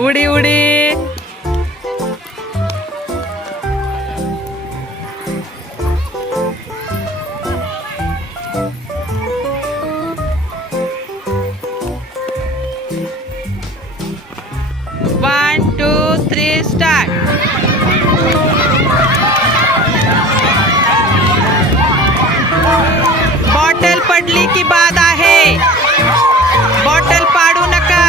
उडी उडी. One two three start. Bottle पडली की बाद आहे. बॉटल पाडू नका.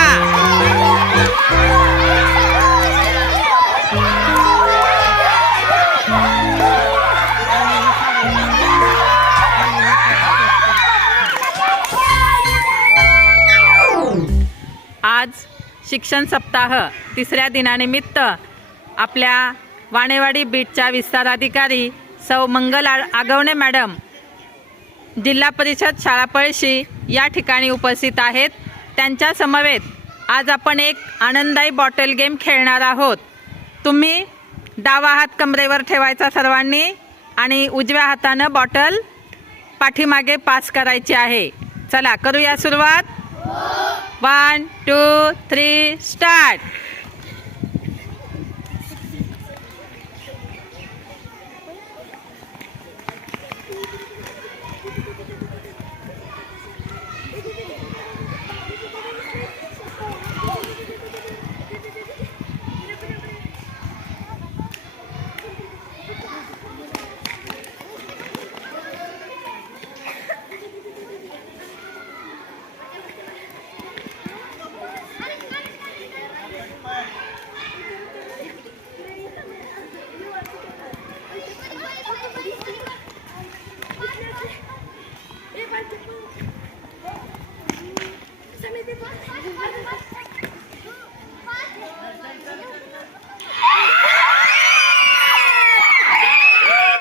आज शिक्षण सप्ताह तिसऱ्या दिनानिमित्त आपल्या वाणेवाडी बीटच्या विस्तार अधिकारी सौ मंगल आगवणे मॅडम जिल्हा परिषद शाळा पळशी या ठिकाणी उपस्थित आहेत. त्यांच्या समवेत आज आपण एक आनंददायी बॉटल गेम खेळणार आहोत. तुम्ही डावा हात कमरेवर ठेवायचा सर्वांनी आणि उजव्या हातानं बॉटल पाठीमागे पास करायची आहे. चला करूया सुरुवात. 1 2 3 स्टार्ट.